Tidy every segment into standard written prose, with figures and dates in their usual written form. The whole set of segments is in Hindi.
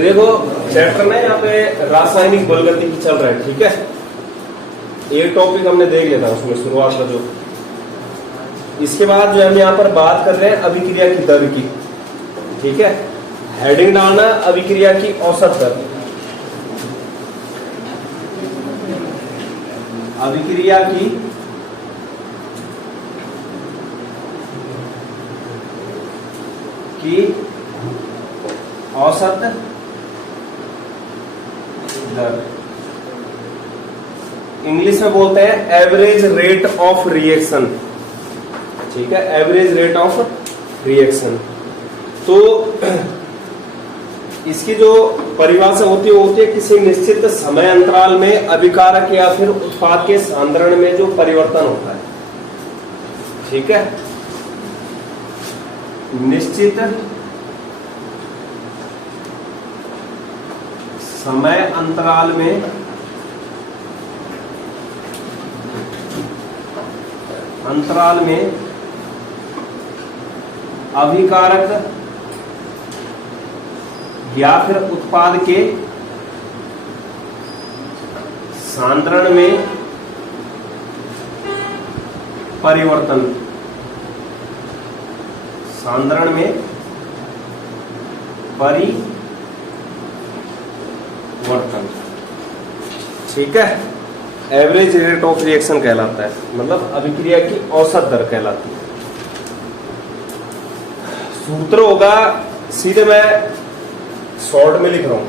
देखो चैप्टर में यहाँ पे रासायनिक बलगतिकी चल रहा है, ठीक है। एक टॉपिक हमने देख लेना उसमें शुरुआत का जो, इसके बाद जो हम यहाँ पर बात कर रहे हैं अभिक्रिया की दर की, ठीक है। हेडिंग डालना अभिक्रिया की औसत दर, अभिक्रिया की औसत दर, इंग्लिश में बोलते हैं एवरेज रेट ऑफ रिएक्शन, ठीक है, एवरेज रेट ऑफ रिएक्शन। तो इसकी जो परिभाषा होती है किसी निश्चित समय अंतराल में अभिकारक या फिर उत्पाद के सांद्रण में जो परिवर्तन होता है, ठीक है, निश्चित समय अंतराल में अभिकारक या फिर उत्पाद के सांद्रण में परिवर्तन, सांद्रण में परिवर्तन, ठीक है, एवरेज रेट ऑफ रिएक्शन कहलाता है, मतलब अभिक्रिया की औसत दर कहलाती है। सूत्र होगा, सीधे मैं शॉर्ट में लिख रहा हूं,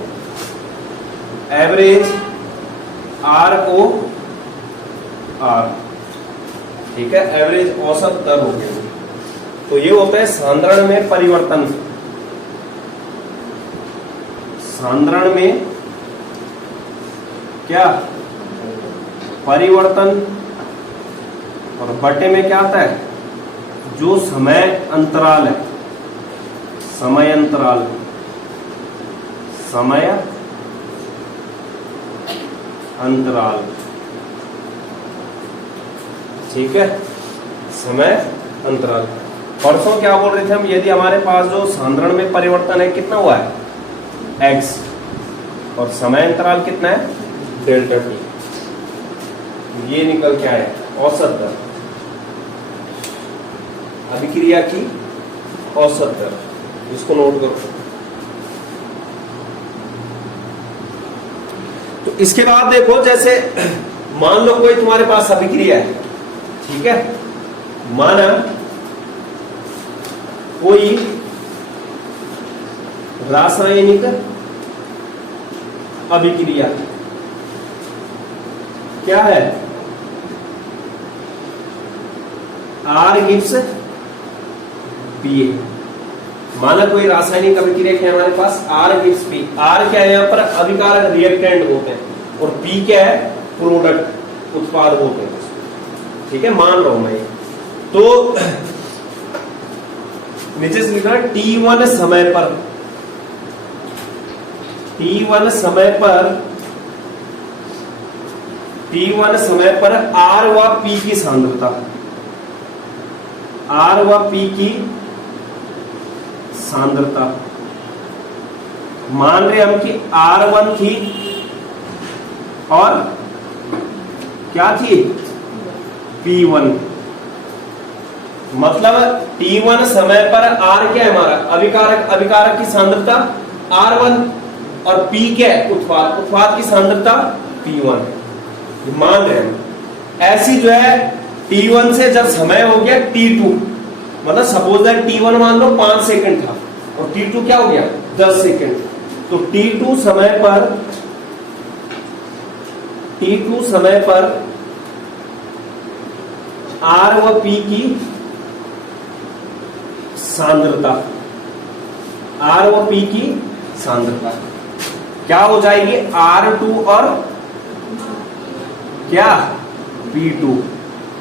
एवरेज ROR, ठीक है, एवरेज औसत दर हो गई। तो ये होता है सांद्रण में परिवर्तन, सांद्रण में क्या परिवर्तन, और बटे में क्या आता है, जो समय अंतराल है, समय अंतराल, समय अंतराल, ठीक है, समय अंतराल। परसों क्या बोल रहे थे हम, यदि हमारे पास जो सांद्रण में परिवर्तन है कितना हुआ है x, और समय अंतराल कितना है डेल्टा t, ये निकल के आए औसत दर, अभिक्रिया की औसत दर, इसको नोट करो। तो इसके बाद देखो, जैसे मान लो कोई तुम्हारे पास अभिक्रिया है, ठीक है, माना कोई रासायनिक अभिक्रिया क्या है, R gives P, माना कोई रासायनिक अभिक्रिया है हमारे पास, R gives P, R क्या है यहाँ पर अभिकारक रिएक्टेंट होते हैं, और P क्या है प्रोडक्ट उत्पाद होते हैं, ठीक है, मान रहा हूं मैं। तो नीचे से लिखना T1 समय पर, T1 समय पर R व P की सांद्रता, R व P की सांद्रता, मान रहे हम कि R1 थी और क्या थी P1, मतलब T1 समय पर R क्या है हमारा अभिकारक की सांद्रता R1, और P क्या है उत्पाद की सांद्रता P1, मान रहे हैं। ऐसी जो है T1 से जब समय हो गया T2, मतलब सपोज दैट T1 मान लो 5 सेकंड था और T2 क्या हो गया 10 सेकंड, तो T2 समय पर R व P की सांद्रता, R व P की सांद्रता क्या हो जाएगी, R2 और क्या P2,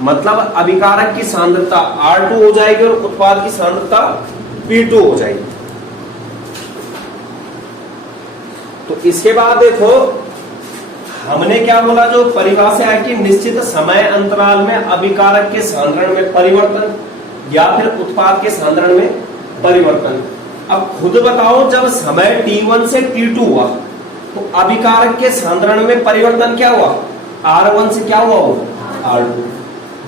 मतलब अभिकारक की सांद्रता R2 हो जाएगी और उत्पाद की सांद्रता P2 हो जाएगी। तो इसके बाद देखो हमने क्या बोला, जो परिभाषा है कि निश्चित समय अंतराल में अभिकारक के सांद्रण में परिवर्तन या फिर उत्पाद के सांद्रण में परिवर्तन। अब खुद बताओ, जब समय t1 से t2 हुआ तो अभिकारक के सांद्रण में परिवर्तन क्या हुआ? R1 से क्या हुआ वो? R2।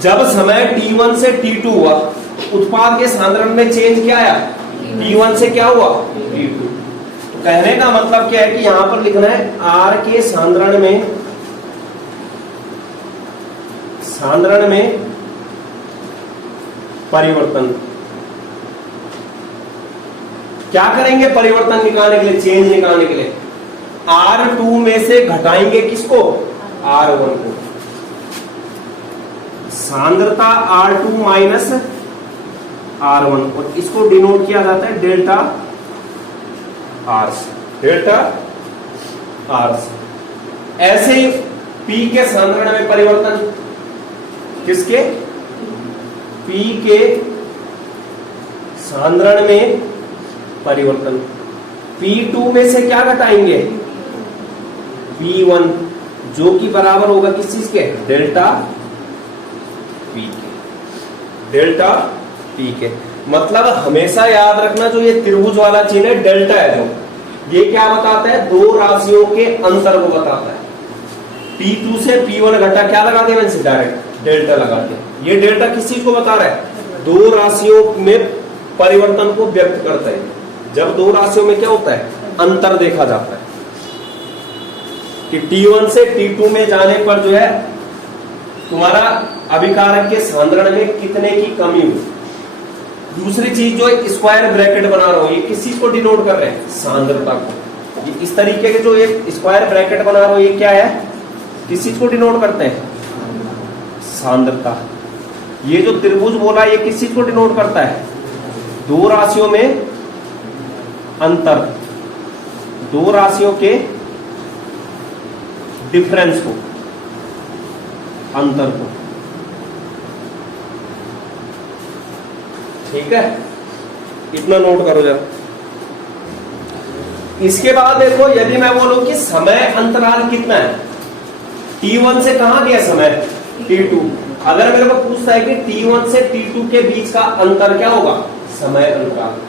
जब समय t1 से t2 हुआ तो उत्पाद के सांद्रण में चेंज क्या आया? t1 से क्या हुआ? t2। तो कहने का मतलब क्या है कि यहां पर लिखना है R के सांद्रण में परिवर्तन। क्या करेंगे परिवर्तन निकालने के लिए, चेंज निकालने के लिए? R2 में से घटाएंगे किसको? R1 को। सांद्रता R2 माइनस R1, और इसको डिनोट किया जाता है डेल्टा R से, डेल्टा R से। ऐसे ही P के सांद्रण में परिवर्तन, किसके? P के सांद्रण में परिवर्तन। P2 में से क्या घटाएंगे? P1, जो कि बराबर होगा किस चीज के? डेल्टा P के, डेल्टा P के। मतलब हमेशा याद रखना, जो ये त्रिभुज वाला चिन्ह है डेल्टा है, जो ये क्या बताता है? दो राशियों के अंतर को बताता है। P2 से P1 घटा, क्या लगा देना इनसे? डायरेक्ट डेल्टा लगा दे। ये डेल्टा किस चीज को बता रहा है? दो राशियों में परिवर्तन को व्यक्त करता है। जब दो राशियों में क्या होता है? अंतर देखा जाता है कि T1 से T2 में जाने पर जो है तुम्हारा अभिकारक के सांद्रण में कितने की कमी हुई। दूसरी चीज जो स्क्वायर ब्रैकेट बना रहा हूं, ये किस चीज को डिनोट कर रहे हैं? सांद्रता को। ये इस तरीके के जो एक स्क्वायर ब्रैकेट बना रहा हूं, ये क्या है? किस चीज को डिनोट करते हैं? सांद्रता। ये जो त्रिभुज बोला, ये किस चीज को डिनोट करता है? दो राशियों में अंतर, दो राशियों के डिफरेंस को, अंतर को। ठीक है, इतना नोट करो जरा। इसके बाद देखो, यदि मैं बोलूं कि समय अंतराल कितना है? T1 से कहां गया समय? T2। अगर मेरे को पूछता है कि T1 से T2 के बीच का अंतर क्या होगा? समय अंतराल।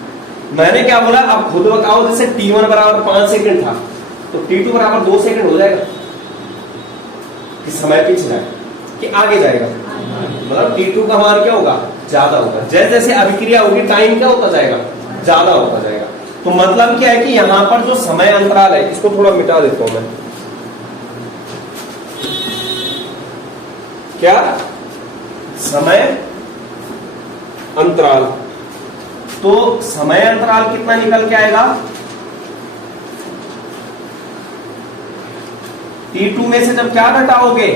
मैंने क्या बोला? अब खुद बताओ, जैसे T1 बराबर 5 सेकंड था तो T2 बराबर 2 सेकंड हो जाएगा कि समय पीछे जाएगा कि आगे जाएगा? मतलब T2 का मान क्या होगा? ज्यादा होगा। जैसे जैसे अभिक्रिया होगी टाइम क्या होता जाएगा? ज्यादा होता जाएगा। तो मतलब क्या है कि यहां पर जो समय अंतराल है, इसको थोड़ा मिटा देता हूं मैं। क्या? समय अंतराल। तो समय अंतराल कितना निकल के आएगा? T2 में से जब क्या घटाओगे,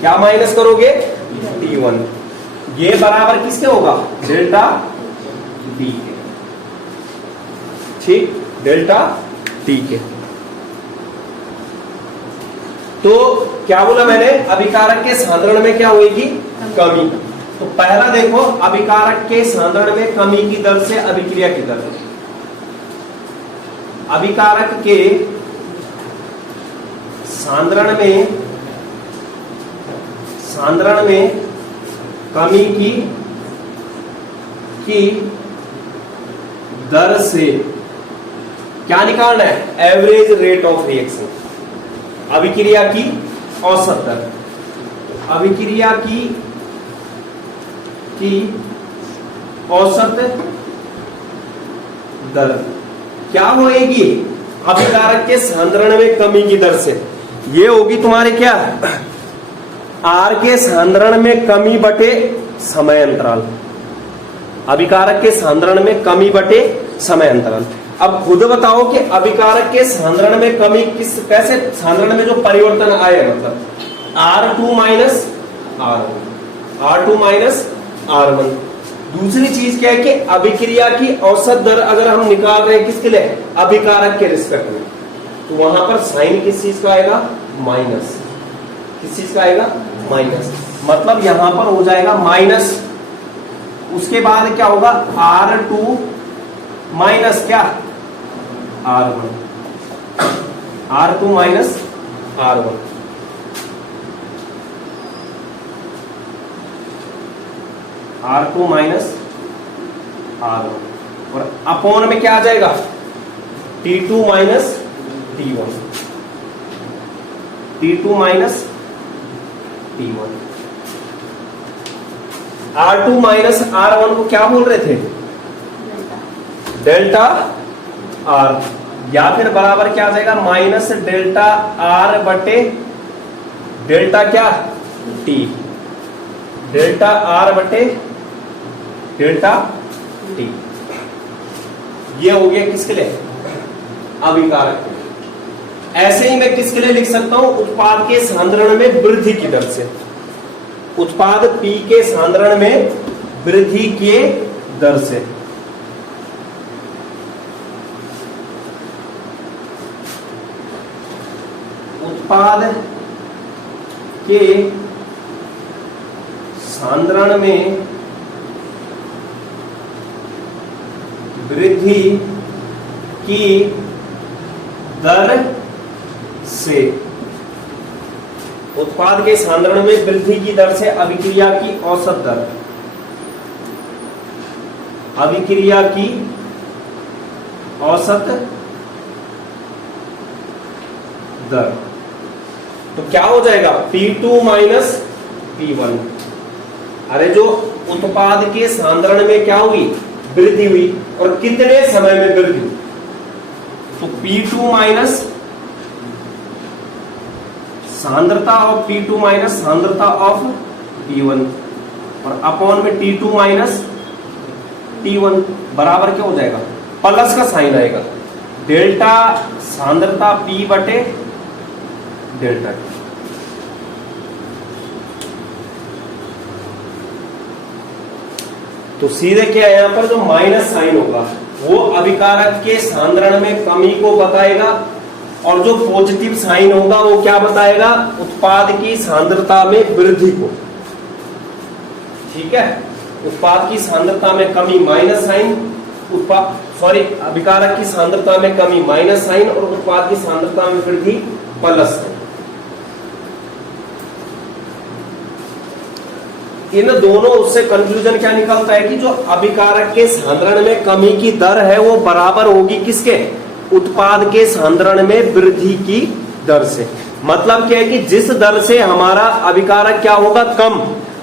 क्या माइनस करोगे? T1। ये बराबर किसके होगा? डेल्टा T के। ठीक, डेल्टा T के। तो क्या बोला मैंने? अभिकारक के सांद्रण में क्या होगी? कमी। तो पहला देखो, अभिकारक के सांद्रण में कमी की दर से अभिक्रिया की दर। अभिकारक के सांद्रण में कमी की दर से क्या निकालना है? एवरेज रेट ऑफ रिएक्शन, अभिक्रिया की औसत दर। अभिक्रिया की औसत दर क्या होएगी? अभिकारक के सांद्रण में कमी की दर से ये होगी तुम्हारे क्या? R के सांद्रण में कमी बटे समय अंतराल। अभिकारक के सांद्रण में कमी बटे समय अंतराल। अब खुद बताओ कि अभिकारक के सांद्रण में कमी कैसे? सांद्रण में जो परिवर्तन आए, मतलब R2 minus R1, R2 minus R1। दूसरी चीज क्या है कि अभिक्रिया की औसत दर अगर हम निकाल रहे हैं किसके लिए? अभिकारक के रिस्पेक्ट में, तो वहां पर साइन किस चीज का आएगा? माइनस। किस चीज का आएगा? माइनस। मतलब यहां पर हो जाएगा माइनस। उसके बाद क्या होगा? R2 माइनस क्या? R1। R2 minus R1। R2 minus R1। और अपोन में क्या आ जाएगा, T2 minus T1, T2 minus T1। R2 minus R1 को क्या बोल रहे थे, डेल्टा R, या फिर बराबर क्या आ जाएगा, माइनस डेल्टा R बटे डेल्टा क्या T, डेल्टा R बटे डेल्टा T। ये हो गया किसके लिए, अभिकारक के लिए। ऐसे ही मैं किसके लिए लिख सकता हूं, उत्पाद के सांद्रण में वृद्धि की दर से, उत्पाद P के सांद्रण में वृद्धि के दर से। उत्पाद के सांद्रण में वृद्धि की दर से, उत्पाद के सांद्रण में वृद्धि की दर से अभिक्रिया की औसत दर, अभिक्रिया की औसत दर, तो क्या हो जाएगा, P2 माइनस P1। अरे जो उत्पाद के सांद्रण में क्या हुई, वृद्धि हुई, और कितने समय में वृद्धि, तो P2 माइनस सांद्रता ऑफ P2 माइनस सांद्रता ऑफ T1, और अपॉन में T2 माइनस T1 बराबर क्या हो जाएगा, प्लस का साइन आएगा, डेल्टा सांद्रता P बटे डेल्टा T। तो सीधे क्या है, यहां पर जो माइनस साइन होगा वो अभिकारक के सांद्रण में कमी को बताएगा, और जो पॉजिटिव साइन होगा वो क्या बताएगा, उत्पाद की सांद्रता में वृद्धि को। ठीक है, उत्पाद की सांद्रता में कमी माइनस साइन, अभिकारक की सांद्रता में कमी माइनस साइन, और उत्पाद की सांद्रता में वृद्धि प्लस साइन। इन दोनों उससे कंक्लूजन क्या निकलता है कि जो अभिकारक के सांद्रण में कमी की दर है वो बराबर होगी किसके, उत्पाद के सांद्रण में वृद्धि की दर से। मतलब क्या है कि जिस दर से हमारा अभिकारक क्या होगा, कम,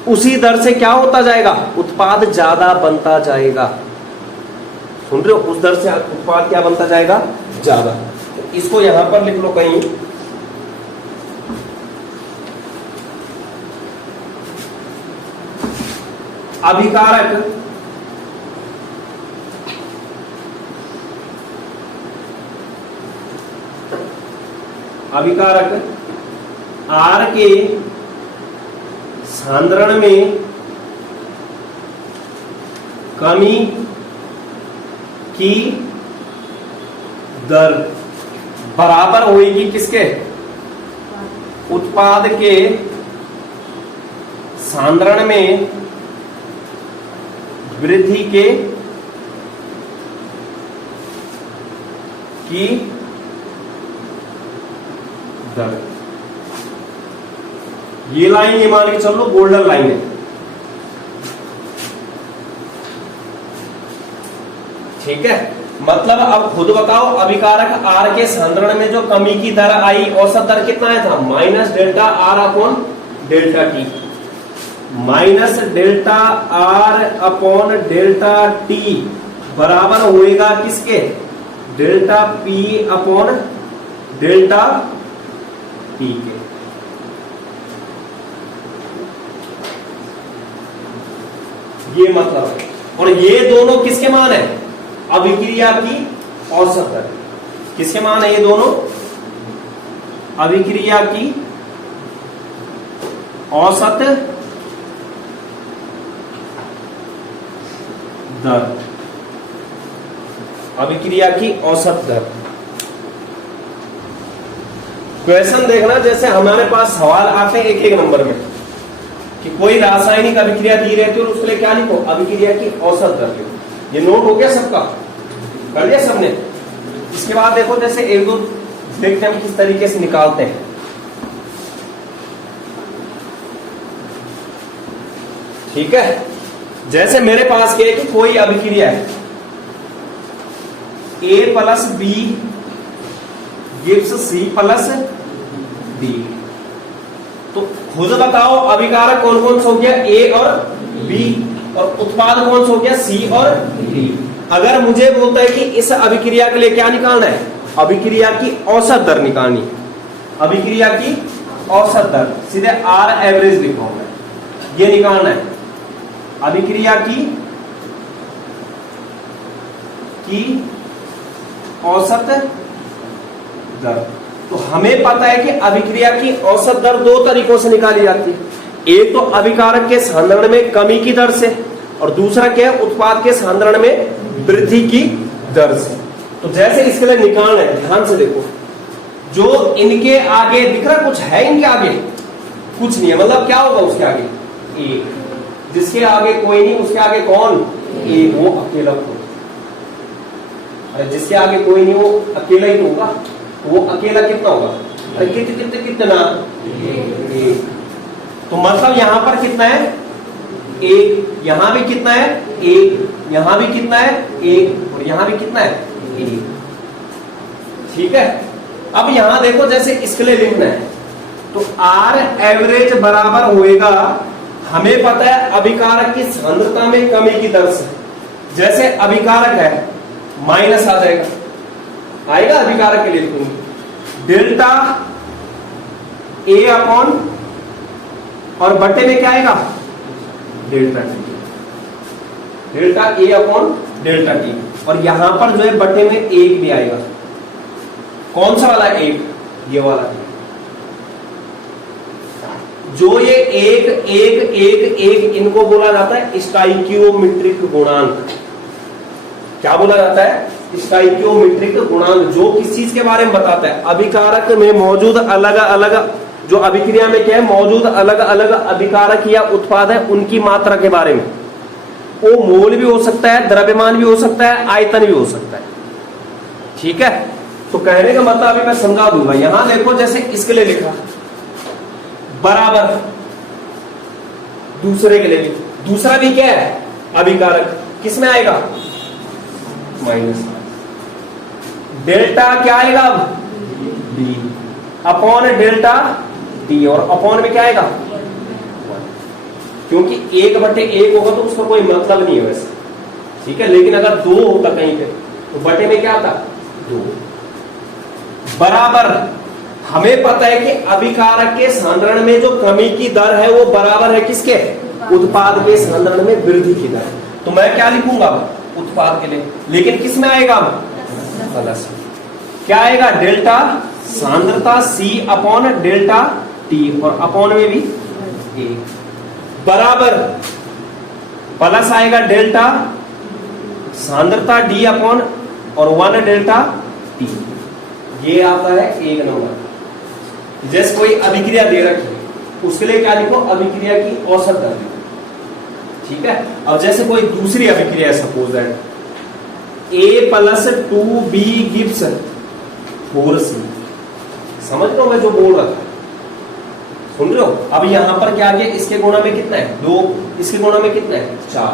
उसी दर से क्या होता जाएगा, उत्पाद ज्यादा बनता जाएगा। सुन रहे हो, उस दर से उत्पाद क्या बनता जाएगा, ज्यादा। तो इसको यहां पर लिख लो कहीं, अभिकारक R के सांद्रण में कमी की दर बराबर होगी किसके, उत्पाद के सांद्रण में वृद्धि के की दर। ये लाइन ये मान के चल लो गोल्डन लाइन है। ठीक है, मतलब अब खुद बताओ, अभिकारक R के सांद्रण में जो कमी की दर आई, औसत दर कितना आया था, minus delta R upon delta T, minus delta R upon delta T बराबर होएगा किसके, delta P upon delta T के। ये मतलब है, और ये दोनों किसके मान है, अभिक्रिया की औसत दर। किसके मान है ये दोनों, अभिक्रिया की औसत दर, अभिक्रिया की औसत दर। क्वेश्चन देखना, जैसे हमारे पास सवाल आते हैं एक एक नंबर में कि कोई रासायनिक अभिक्रिया दी रहती है और उसके लिए क्या लिखो, अभिक्रिया की औसत दर लिखो। ये नोट हो गया सबका, कर लिया सबने। इसके बाद देखो, जैसे एक दो देखते हैं हम किस तरीके से निकालते हैं। ठीक है, जैसे मेरे पास क्या है कि कोई अभिक्रिया है, A plus B gives C plus D। तो खुद बताओ अभिकारक कौन कौन सा हो गया, A और B, और उत्पाद कौन सा हो गया, C और D। अगर मुझे बोलता है कि इस अभिक्रिया के लिए क्या निकालना है, अभिक्रिया की औसत दर निकालनी, अभिक्रिया की औसत दर, सीधे R एवरेज लिखा हूं मैं, ये निकालना है अभिक्रिया की औसत दर। तो हमें पता है कि अभिक्रिया की औसत दर दो तरीकों से निकाली जाती है, एक तो अभिकारक के सांद्रण में कमी की दर से, और दूसरा क्या है, उत्पाद के सांद्रण में वृद्धि की दर से। तो जैसे इसके लिए निकालना है, ध्यान से देखो, जो इनके आगे दिख रहा, कुछ है इनके आगे, कुछ नहीं है, मतलब क्या होगा उसके आगे, एक, जिसके आगे कोई नहीं उसके आगे कौन, एक, वो अकेला होगा। अरे जिसके आगे कोई नहीं वो अकेला ही होगा, वो अकेला कितना होगा, अरे कितना, एक। तो मतलब यहां पर कितना है, एक, यहां भी कितना है, एक, यहां भी कितना है, एक, और यहां भी कितना है, एक। ठीक है, अब यहां देखो, जैसे इसके लिए लिखना है तो R एवरेज बराबर होएगा, हमें पता है अभिकारक की सांद्रता में कमी की दर से। जैसे अभिकारक है माइनस आ जाएगा, आएगा अभिकारक के लिए लिखूंगी डेल्टा A अपॉन, और बटे में क्या आएगा, delta T, delta A upon delta T, और यहां पर जो है बटे में एक भी आएगा। कौन सा वाला एक, ये वाला एक। जो ये एक एक एक एक इनको बोला जाता है स्टाइकियोमेट्रिक गुणांक। क्या बोला जाता है, स्टाइकियोमेट्रिक गुणांक, जो किस चीज के बारे में बताता है, अभिकारक में मौजूद अलग अलग, जो अभिक्रिया में क्या है मौजूद अलग अलग अभिकारक या उत्पाद है, उनकी मात्रा के बारे में। वो मोल भी हो सकता है, द्रव्यमान भी हो सकता है, आयतन भी हो सकता है। ठीक है, तो कहने का मतलब अभी मैं समझा दूंगा। यहां देखो, जैसे इसके लिए लिखा बराबर, दूसरे के लिए भी, दूसरा भी क्या है अभिकारक, किसमें आएगा, माइनस, डेल्टा क्या आएगा अब, डी अपॉन डेल्टा टी, और अपॉन में क्या आएगा, क्योंकि एक बटे एक होगा तो उसका कोई मतलब नहीं है वैसे। ठीक है, लेकिन अगर दो होता कहीं पे तो बटे में क्या आता, दो, बराबर। हमें पता है कि अभिकारक के सांद्रण में जो कमी की दर है वो बराबर है किसके, उत्पाद के सांद्रण में वृद्धि की दर। तो मैं क्या लिखूंगा उत्पाद के लिए, लेकिन किस में आएगा प्लस, क्या आएगा, डेल्टा सांद्रता C अपॉन डेल्टा T, और अपॉन में भी एक, बराबर प्लस आएगा डेल्टा सांद्रता D अपॉन और 1 डेल्टा T। ये आता है एक नंबर। जैसे कोई अभिक्रिया दे रखी है उसके लिए क्या लिखो, अभिक्रिया की औसत दर। ठीक है, अब जैसे कोई दूसरी अभिक्रिया है, suppose that A plus 2B gives 4C। समझ लो मैं जो बोल रहा था, सुन रहे हो। अब यहां पर क्या आ गया, इसके गुणा में कितना है 2, इसके गुणा में कितना है 4।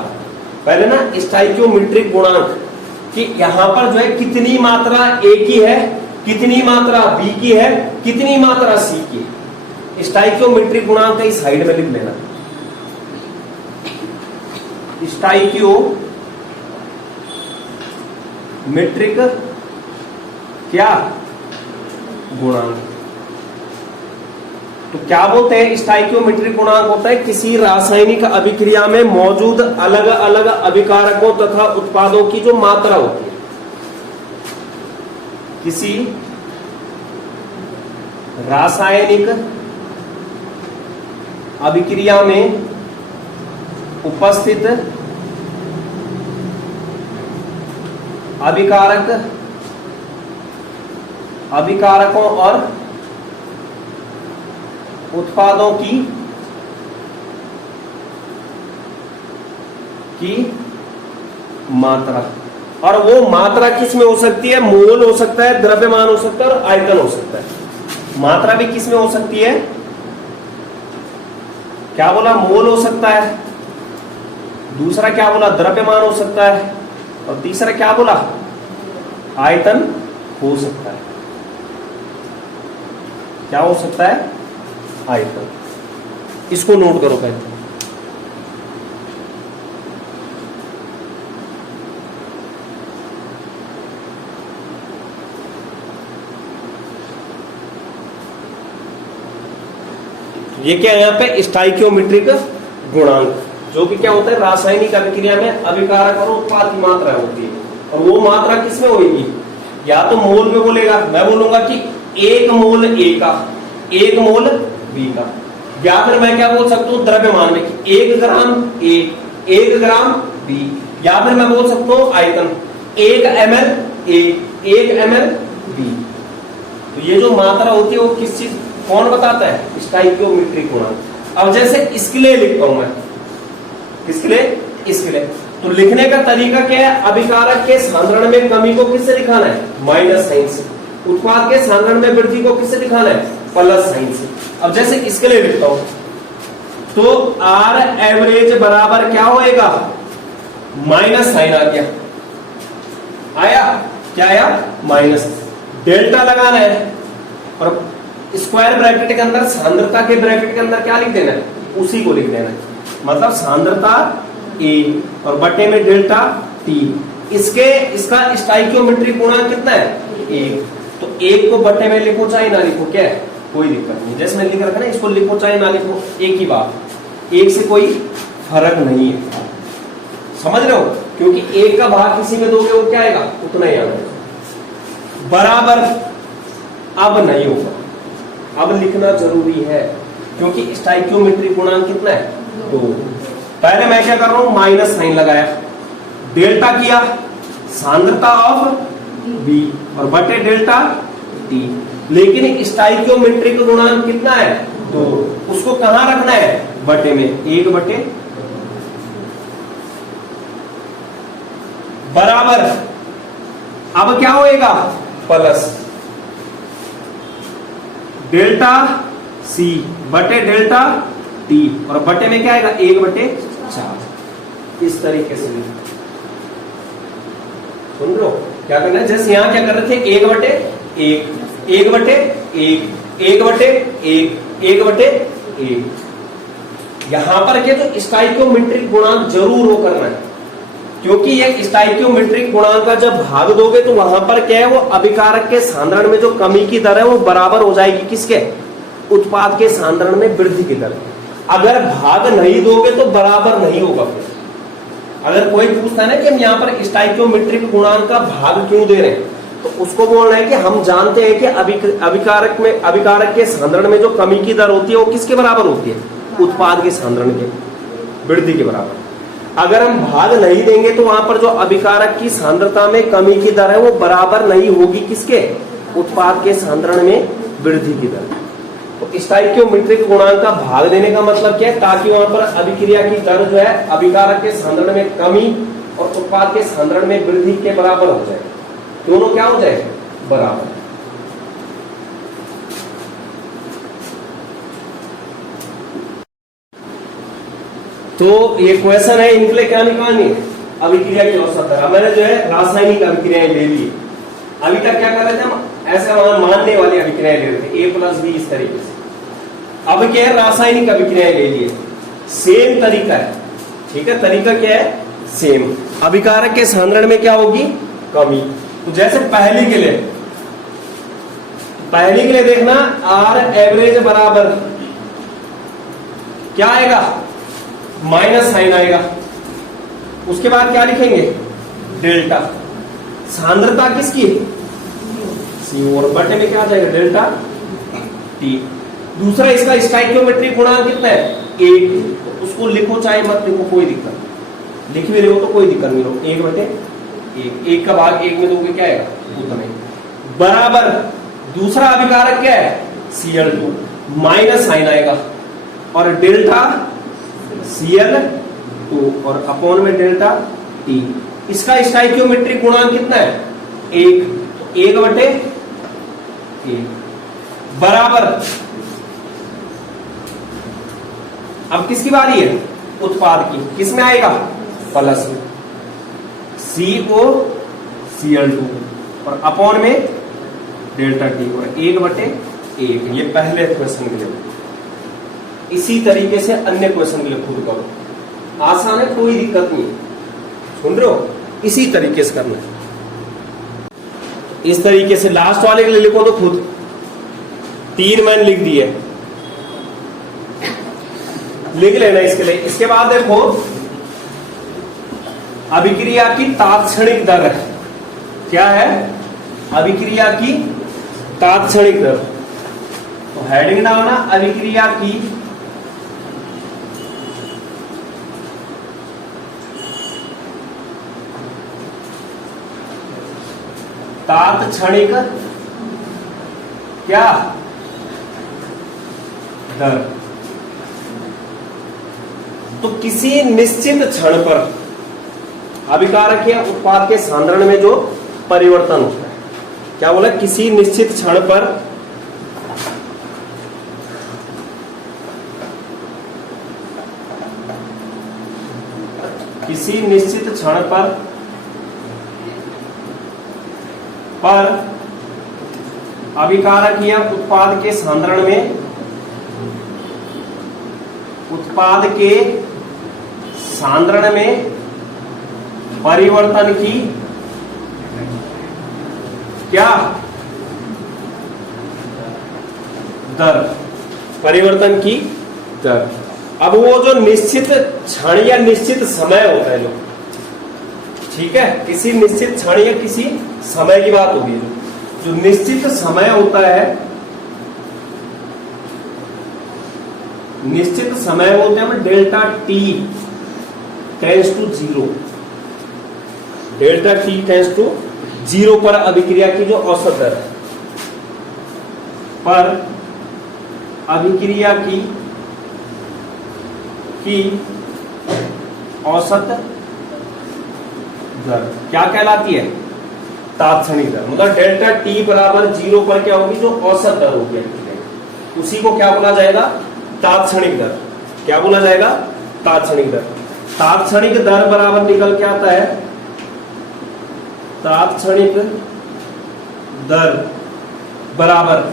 पहले ना स्टाइकियोमेट्रिक गुणांक कि यहां पर जो है कितनी मात्रा A की है, कितनी मात्रा B की है, कितनी मात्रा C की है। स्टाइकियोमेट्रिक गुणांक इस साइड में लिख लेना, स्टाइकियोमेट्रिक क्या गुणांक। तो क्या बोलते हैं, स्टाइकियोमेट्रिक गुणांक होता है किसी रासायनिक अभिक्रिया में मौजूद अलग अलग अभिकारकों तथा उत्पादों की जो मात्रा होती है। किसी रासायनिक अभिक्रिया में उपस्थित अभिकारकों और उत्पादों की मात्रा। और वो मात्रा किस में हो सकती है, मोल हो सकता है, द्रव्यमान हो सकता है और आयतन हो सकता है। मात्रा भी किस में हो सकती है, क्या बोला, मोल हो सकता है, दूसरा क्या बोला, द्रव्यमान हो सकता है, और तीसरा क्या बोला, आयतन हो सकता है। क्या हो सकता है? आयतन। इसको नोट करो पहले। ये क्या है यहाँ पे? स्टाइकियोमेट्रिक गुणांक, जो कि क्या होता है? रासायनिक अभिक्रिया में अभिकारक और उत्पाद की मात्रा होती है। और वो मात्रा किसमें होगी? या तो मोल में बोलेगा, मैं बोलूंगा कि 1 मोल ए का, 1 मोल बी का, या फिर मैं क्या बोल सकता हूँ द्रव्यमान में कि 1 ग्राम ए, 1 ग्राम बी, या फिर मैं बोल सकता हूँ आयतन 1 ml ए, 1 ml बी। तो ये जो मात्रा होती है वो किस चीज, कौन बताता है? स्टाइकियोमेट्रिक गुणांक। अब जैसे इसके लिए लिखता हूं मैं, इसके लिए तो लिखने का तरीका क्या है? अभिकारक के सांद्रण में कमी को किससे दिखाना है? माइनस साइन से। उत्पाद के सांद्रण में वृद्धि को किससे दिखाना है? प्लस साइन से। अब जैसे इसके लिए लिखता हूं तो आर एवरेज बराबर क्या होएगा? माइनस साइन आ गया, आया क्या आया? माइनस। डेल्टा लगाना है और स्क्वायर ब्रैकेट के अंदर सांद्रता के ब्रैकेट के अंदर क्या लिख देना है? उसी को लिख देना है। मतलब सांद्रता ए और बटे में डेल्टा टी। इसका स्टाइकियोमेट्रिक गुणांक कितना है? 1। तो 1 को बटे में लिखो चाहे ना लिखो, क्या है? कोई दिक्कत नहीं। जैसे मैं लिख रखा ना, इसको लिखो चाहे ना लिखो, एक ही बात, 1 से कोई फर्क नहीं है। समझ रहे हो? क्योंकि 1 का भाग किसी में दोगे वो क्या आएगा? उतना ही आएगा। बराबर अब नहीं होगा, अब लिखना जरूरी है, क्योंकि स्टाइकियोमेट्रिक गुणांक कितना है? 2। पहले मैं क्या कर रहा हूं? माइनस साइन लगाया, डेल्टा किया सांद्रता ऑफ बी और बटे डेल्टा टी। लेकिन स्टाइकियोमेट्रिक गुणांक कितना है? 2। उसको कहां रखना है? बटे में, 1 बटे बराबर। अब क्या होएगा? प्लस डेल्टा सी बटे डेल्टा टी और बटे में क्या आएगा? 1 बटे 4। इस तरीके से सुन लो क्या करना है। जैसे यहां क्या कर रहे थे? 1 बटे 1, 1 बटे 1, 1 बटे 1, 1 बटे 1। यहां पर क्या? तो स्टाइकियोमेट्रिक गुणांक जरूर हो करना है, क्योंकि ये स्टाइकियोमेट्रिक गुणांक का जब भाग दोगे तो वहां पर क्या है? वो अभिकारक के सांद्रण में जो कमी की दर है वो बराबर हो जाएगी किसके? उत्पाद के सांद्रण में वृद्धि की दर। अगर भाग नहीं दोगे तो बराबर नहीं होगा। फिर अगर कोई पूछता है ना कि हम यहाँ पर स्टाइकियोमेट्रिक गुणांक का भाग क्यों दे रहे हैं, तो उसको बोलना है कि हम जानते हैं कि अभिकारक के सांद्रण में जो कमी की दर होती है वो किसके बराबर होती है? उत्पाद के सांद्रण के वृद्धि के बराबर। अगर हम भाग नहीं देंगे तो वहां पर जो अभिकारक की सांद्रता में कमी की दर है वो बराबर नहीं होगी किसके? उत्पाद के सांद्रण में वृद्धि की दर। तो स्टाइकियोमेट्रिक गुणांक का भाग देने का मतलब क्या है? ताकि वहां पर अभिक्रिया की दर जो है अभिकारक के सांद्रण में कमी और उत्पाद के सांद्रण में वृद्धि के बराबर हो जाए, दोनों क्या हो जाए? बराबर। तो ये क्वेश्चन है, इनके लिए क्या निकालनी है? अभिक्रिया की औसत दर। अब मैंने जो है रासायनिक अभिक्रियाएं ले ली। अभी तक क्या कर रहे थे हम? ऐसे मानने वाली अभिक्रियाएं ले रहे थे, A + B इस तरीके से। अब क्या है? रासायनिक अभिक्रियाएं ले लिए। सेम तरीका है, ठीक है? तरीका क्या है? सेम। अभिकारक के सांद्रण में क्या होगी? कमी। तो जैसे पहली के लिए देखना, आर एवरेज बराबर क्या आएगा? माइनस साइन आएगा। उसके बाद क्या लिखेंगे? डेल्टा। सांद्रता किसकी? सी और बटे में क्या आ जाएगा? Delta T. दूसरा इसका स्टाइकियोमेट्रिक गुणांक कितना है? 1। तो उसको लिखो चाहे मत लिखो, कोई दिक्कत नहीं। लिख भी रहे हो तो कोई दिक्कत नहीं, लो 1 बटे 1। 1 का भाग 1 में दोगे क्या आएगा? उतना ही। बराबर दूसरा अभिकारक क्या है? Cl2। माइनस साइन आएगा और डेल्टा Cl2 और अपॉन में डेल्टा T। इसका स्टाइकियोमेट्रिक गुणांक कितना है? 1। तो 1 बटे 1 बराबर। अब किसकी बारी है? उत्पाद की। किसमें आएगा? प्लस में, CO Cl2 और अपॉन में डेल्टा टी और 1/1। ये पहले क्वेश्चन के लिए। इसी तरीके से अन्य क्वेश्चन के लिए खुद करो, आसान है, कोई दिक्कत नहीं। सुन रहे हो? इसी तरीके से करना है। इस तरीके से लास्ट वाले के लिए लिखो तो खुद 3 मैंने लिख दिए, लिख लेना इसके लिए। इसके बाद देखो अभिक्रिया की तात्क्षणिक दर है। क्या है? अभिक्रिया की तात्क्षणिक दर। तो हेडिंग डालना अभिक्रिया की तात्क्षणिक क्या दर। तो किसी निश्चित क्षण पर अभिकारक या उत्पाद के सांद्रण में जो परिवर्तन होता है, क्या बोला? किसी निश्चित क्षण पर किसी निश्चित क्षण पर अभिकारक या उत्पाद के सांद्रण में परिवर्तन की क्या दर, परिवर्तन की दर। अब वो जो निश्चित क्षण या निश्चित समय होता है, जो ठीक है, किसी निश्चित क्षण या किसी समय की बात होगी, जो निश्चित समय होता है, निश्चित समय होते हैं delta t tends to 0, delta t tends to 0 पर अभिक्रिया की जो औसत दर है, पर अभिक्रिया की औसत दर क्या कहलाती है? तात्क्षणिक दर। मतलब डेल्टा टी बराबर 0 पर क्या होगी? जो औसत दर होगी, उसी को क्या बोला जाएगा? तात्क्षणिक दर। क्या बोला जाएगा? तात्क्षणिक दर। तात्क्षणिक दर बराबर निकल के आता है, तात्क्षणिक दर बराबर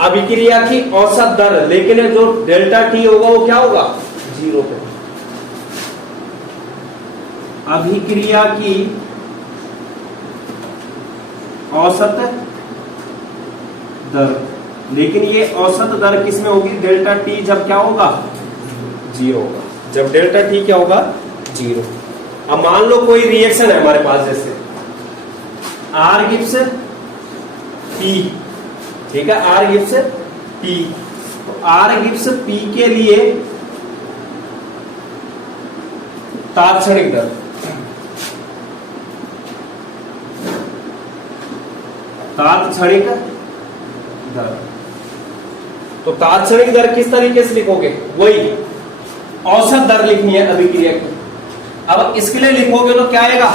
अभिक्रिया की औसत दर, लेकिन जो डेल्टा टी होगा वो क्या होगा? 0 पे। अभिक्रिया की औसत दर, लेकिन ये औसत दर किस में होगी? डेल्टा टी जब क्या होगा? 0 होगा। जब डेल्टा टी क्या होगा? 0। अब मान लो कोई रिएक्शन है हमारे पास, जैसे आर गिव्स पी, ठीक है, आर गिव्स पी। तो आर गिव्स पी के लिए तात्क्षणिक दर, तात्क्षणिक दर। तो तात्क्षणिक दर किस तरीके से लिखोगे? वही औसत दर लिखनी है अभिक्रिया की। अब इसके लिए लिखोगे तो क्या आएगा?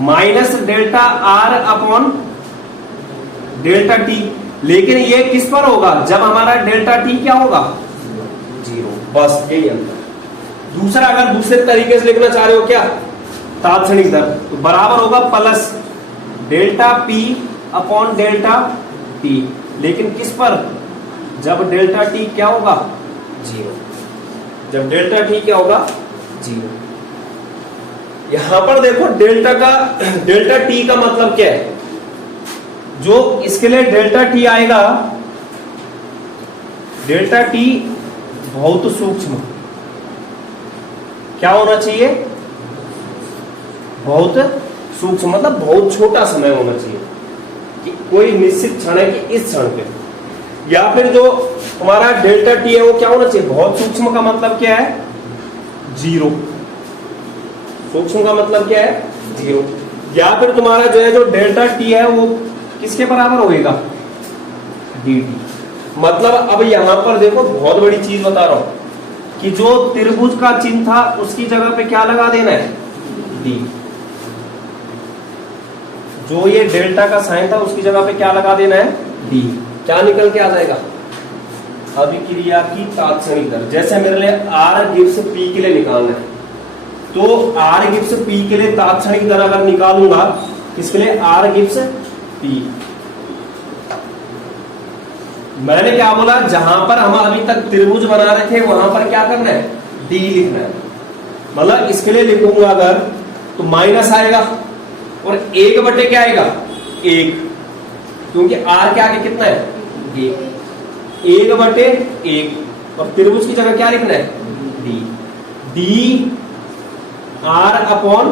Minus delta R upon delta T. लेकिन ये किस पर होगा? जब हमारा डेल्टा टी क्या होगा? 0। बस यही अंतर। दूसरा, अगर दूसरे तरीके से लिखना चाह रहे हो क्या? तात्क्षणिक दर, तो बराबर होगा plus delta P upon delta T. लेकिन किस पर? जब डेल्टा टी क्या होगा? 0। जब डेल्टा टी क्या होगा? 0। यहां पर देखो डेल्टा टी का मतलब क्या है? जो इसके लिए डेल्टा टी आएगा, डेल्टा टी बहुत सूक्ष्म क्या होना चाहिए? बहुत सूक्ष्म, मतलब बहुत छोटा समय होना चाहिए कि कोई निश्चित क्षण है कि इस क्षण पे, या फिर जो हमारा डेल्टा टी है वो क्या होना चाहिए? बहुत सूक्ष्म का मतलब क्या है? 0। सूक्ष्म का मतलब क्या है? 0। या फिर तुम्हारा जो है जो डेल्टा टी है वो किसके बराबर होएगा? dt। मतलब अब यहां पर देखो बहुत बड़ी चीज बता रहा हूं कि जो त्रिभुज का चिन्ह था उसकी जगह पे क्या लगा देना है? d। जो ये डेल्टा का साइन था उसकी जगह पे क्या लगा देना है? d। क्या निकल के आ जाएगा? अभिक्रिया की तात्क्षणिक दर। जैसे मेरे लिए r गिव्स p के लिए निकालना है, तो r गिव्स p के लिए तात्क्षणिक दर अगर निकालूंगा किसके लिए? R gives P. मैंने क्या बोला, जहां पर हम अभी तक त्रिभुज बना रहे थे वहां पर क्या करना है? डी लिखना है। मतलब इसके लिए लिखूंगा अगर तो माइनस आएगा और 1/, क्या आएगा? 1, क्योंकि आर के आगे कितना है? 1, 1/1। और त्रिभुज की जगह क्या लिखना है? डी। डी आर अपॉन,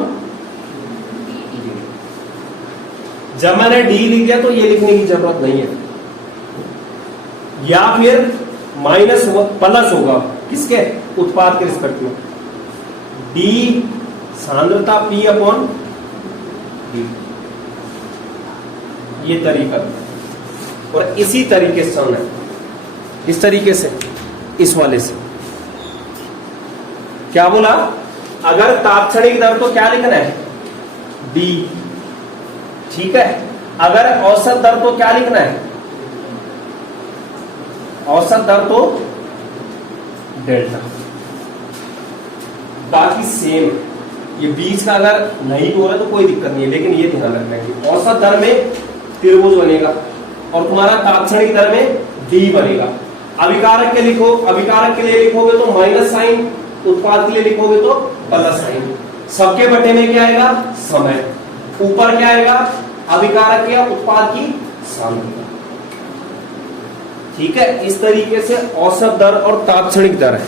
जब मैंने डी लिख दिया तो ये लिखने की जरूरत नहीं है, या फिर माइनस प्लस होगा किसके? उत्पाद के रिस्पेक्ट में। डी सांद्रता पी अपॉन डी, ये तरीका। और इसी तरीके से होना है, इस तरीके से, इस वाले से। क्या बोला? अगर तात्क्षणिक दर तो क्या लिखना है? डी, ठीक है। अगर औसत दर तो क्या लिखना है? औसत दर तो डेल्टा। बाकी सेम, ये बीच का अगर नहीं हो रहा तो कोई दिक्कत नहीं है, लेकिन ये ध्यान रखना है कि औसत दर में त्रिभुज बनेगा और तुम्हारा तात्क्षणिक दर में डी बनेगा। अभिकारक के लिखो, अभिकारक के लिए लिखोगे तो माइनस साइन, उत्पाद के लिए लिखोगे तो प्लस साइन। सबके बटे में क्या आएगा? समय। ऊपर क्या आएगा? अभिकारक या उत्पाद की सांद्रता। ठीक है, इस तरीके से औसत दर और तात्क्षणिक दर है।